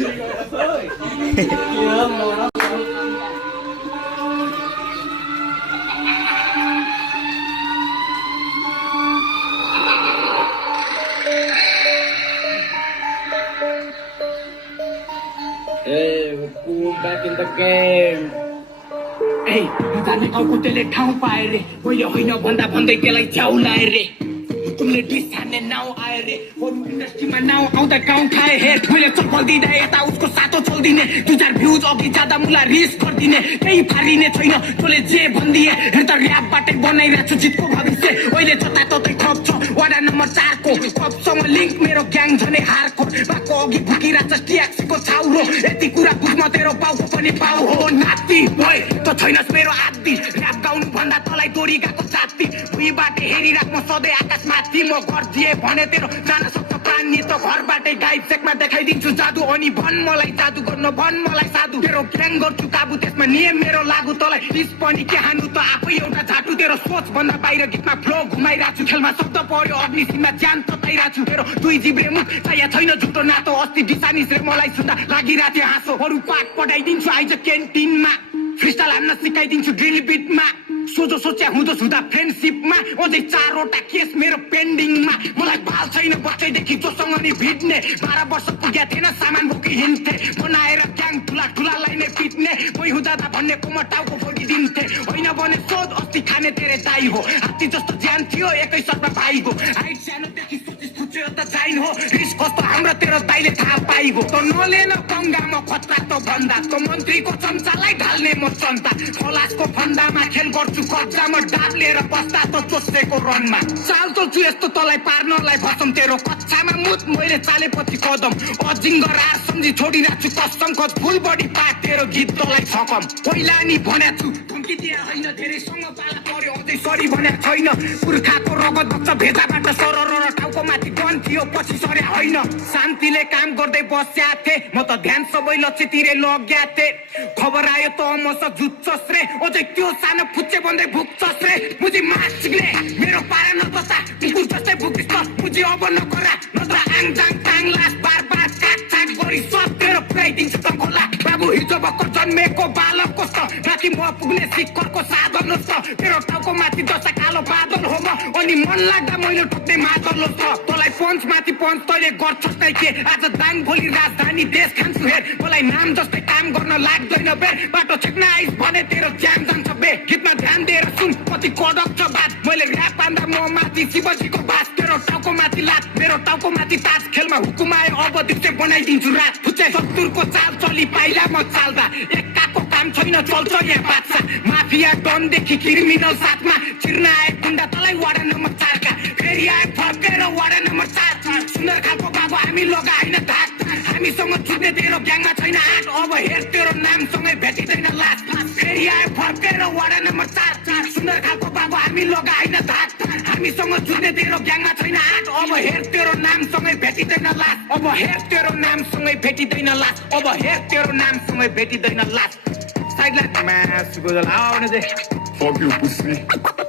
Hey, we're back in the game. Hey, जाने गाउँको त्यसले ठाउँ पाए रे मैले होइन भन्दा भन्दै त्यसलाई च्याउ लाए रे तुमले डिस छान्ने नाउ आए रे अरू इन्डस्ट्रीमा नाउ आउँदा गाउँ खाए हे मैले चप्पल दिँदा यता उसको सातो चल्दिने 2000 भ्युज अघि जाँदा मुला रिस गरिदिने केही फारिने छैन तँले जे भनिदिए हेर त ऱ्यापबाटै बनाइरहेको छु जितको भविष्य अहिले जताततै खप छ वाडा नम्बर 4 को कपसँग लिङ्क मेरो ग्याङ झनै हारको बाको अघि भुकिरहेको छ टिएक्सीको छाउरो यति कुरा बुझ्न तेरो पाउको पनि पाउ हो नाति भए त छैनस् मेरो आदि ऱ्याप गाउनु भन्दा तँलाई दोरी गएको जाति भुइँबाटै हेरिराख म सधैँ आकाशमाथि म घर दिए भने तेरो जान सक्छ प्राण नि त घरबाटै गाइड चेकमा देखाइदिन्छु जादु अनि भन मलाई जादु गर्न भन मलाई साधु तेरो ग्याङ गर्छु काबु त्यसमा नियम मेरो लागु तँलाई रिस पनि के हानु त आफै एउटा झाटु तेरो सोच भन्दा बाहिर गीतमा फ्लो घुमाइरहेको छु खेलमा शब्द पर्यो अग्निसिममा ज्यान तताइरहेको छु तेरो दुई जिब्रे मुख चाहिए छैन झुटो नातो अस्ति डिसानिस रे मलाई सुन्दा लागिरहेको थियो हाँसो अरू पाठ पठाइदिन्छु आइज क्यान्टिनमा फ्रिस्टाइल हान्न सिकाइदिन्छु ड्रिल बिटमा सोझो सोच्या हुँदो सुधा फ्रेन्डसिपमा अझै 4वटा केस मेरो पेन्डिङमा मलाई बाल छैन बच्चैदेखि जोसँग नि भिड्ने 12 वर्ष पुग्या थिएन सामान बोकी हिँड्थे बनाएर ग्याङ ठुला ठुलालाई नै पिट्ने कोही हुँदा भन्ने कोमा टाउको फोडिदिन्थे होइन भने सोध अस्ति खाने तेरे दाइ हो हात्ती जस्तो ज्यान थियो एकै सटमा भाइगो हाइट सानोदेखि सोचिस खुच्यो त जाइन हो रिस कस्तो हाम्रो तेरो दाइले थाहा पाइगो त नलेन गङ्गामा खतरा त भन्दा त मन्त्रीको चम्चालाई ढाल्ने म चन्ता खलासको फन्दामा खेल गर्छु कब्जामा डाब लिएर बस्दा त चोसेको रनमा चाल चल्छु यस्तो तँलाई पार्नलाई भसम तेरो कक्षामा मुत मैले चालेपछि कदम अजिङ्गर आर सम्झी छोडिरहेको छु कसम खत फुल बडी पाट तेरो गीत तँलाई छकम पहिला नि भनेको छु धम्की दिए होइन धेरैसँग पाला पर्यो अझै सरी भनेको छैन पुर्खाको रगत बग्छ भेजाबाट सरर र टाउको माथि गन थियो पछि सरे होइन शान्तिले काम गर्दै बस्या थिए म त ध्यान सबै लक्ष्यतिरै लग्या थिए खबर आयो त मस जुत्छस् रे अझै त्यो सानो फुच्चे भन्दै भुक्छस् रे मुजी मास्टिकले मेरो पारा नतता कुकुर जस्तै भुकिस् त मुजी अब नगरा नत्र आङजाङ टाङ लास बार बार काटछाट गरी सब तेरो पुऱ्याइदिन्छु त खोला बाबु हिजो भर्खर जन्मेको बालक कस्तो माथि म पुग्ने शिखरको साधन छ तेरो टाउको माथि दशा कालो बादल हो म अनि मन लाग्दा मैले ठोक्ने मादल छ तँलाई पञ्च माथि पञ्च तैँले गर्छस् नै के आज दाङ भोलि राजधानी देश खान्छु हेर मलाई नाम जस्तै काम गर्न लाग्दैन बेर बाटो छेक्न आइस भने तेरो ज्यान जान्छ बे गीतमा ध्यान दिएर सुन कति कदक छ बात मैले ऱ्याप बान्दा म माथि शिवजीको बास तेरो टाउको माथि लात मेरो टाउको माथि ताज खेलमा हुकुम आयो अब दिउँसो बनाइदिन्छु रात फुच्चाइ सत्तुरको चाल चली पाइला म चाल्दा एक्काको काम छैन चल्छ यहाँ बादशा माफिया डनदेखि क्रिमिनल साथमा चिर्न आए गुन्डा तँलाई वाडा नम्बर 4 का फेरि आए फर्केर वाडा नम्बर 4 सुन्दर खालको बाबु हामी लगाएन धाक हामीसँग छुट्ने तेरो ग्याङमा छैन आँट अब हेर तेरो नामसँगै भेटिँदैन लास फेरि आए फर्केर वाडा नम्बर 4 सुन्दर खालको बाबु हामी लगाएन धाक हामीसँग छुट्ने तेरो ग्याङमा छैन आँट अब हेर तेरो नामसँगै भेटिँदैन लास अब हेर तेरो नामसँगै भेटिँदैन लास अब हेर तेरो नामसँगै भेटिँदैन लास साइडलाई मासुको जल आउने चाहिँ Fuck you, pussy.